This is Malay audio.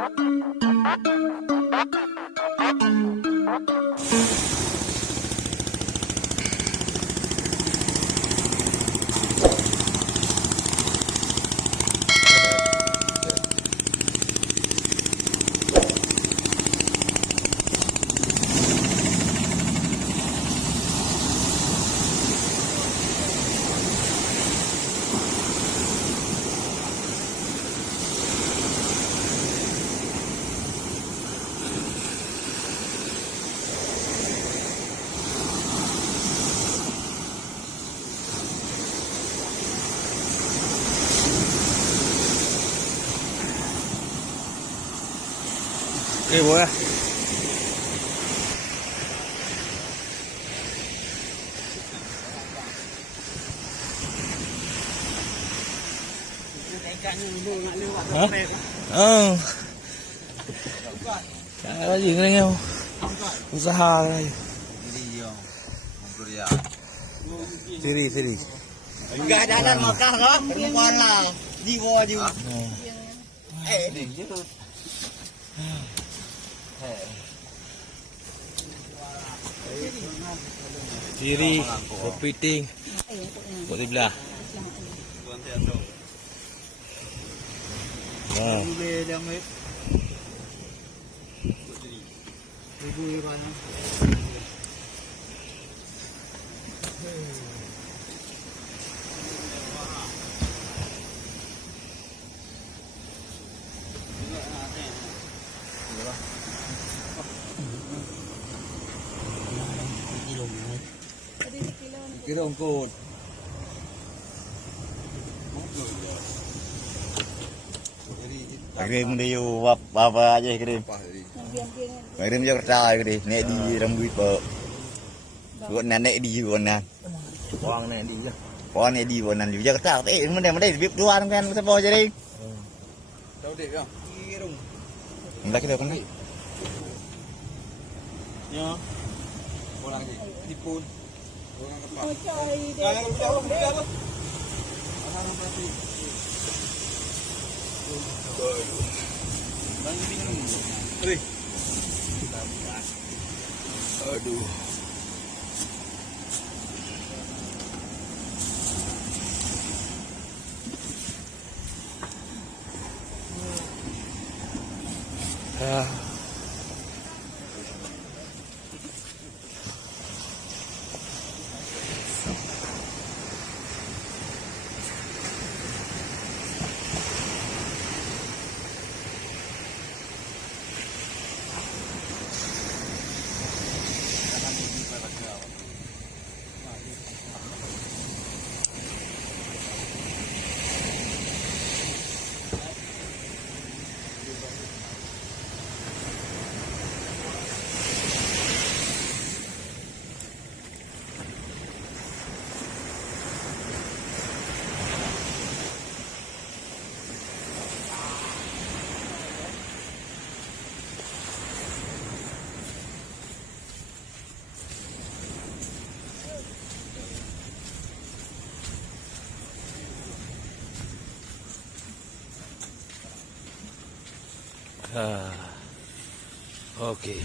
Oke boy. Hah? Ada gì cái này không? Usaha đây. Siri. Enggak jalan makan lah, perempuan lah. Jiwa juga. Ni je. Siri, kepiting. Buat sebelah. Wow. Kira ungkut. Kirim dia apa aja kirim. Kirim je kertas kirim. Nek di rambut pe. Buat nenek di buanan. Orang ni dia. Pon nek di buanan je kertas. Mana bib tuan kan siapa jadi. Đâu để không? Kirim. Enggak kita kan. Ya. Orang ni tipun. Orang apa? Ôi trời, Jangan jauh jauh. Orang berarti. Bang bingung. Aduh. Ah. Okey.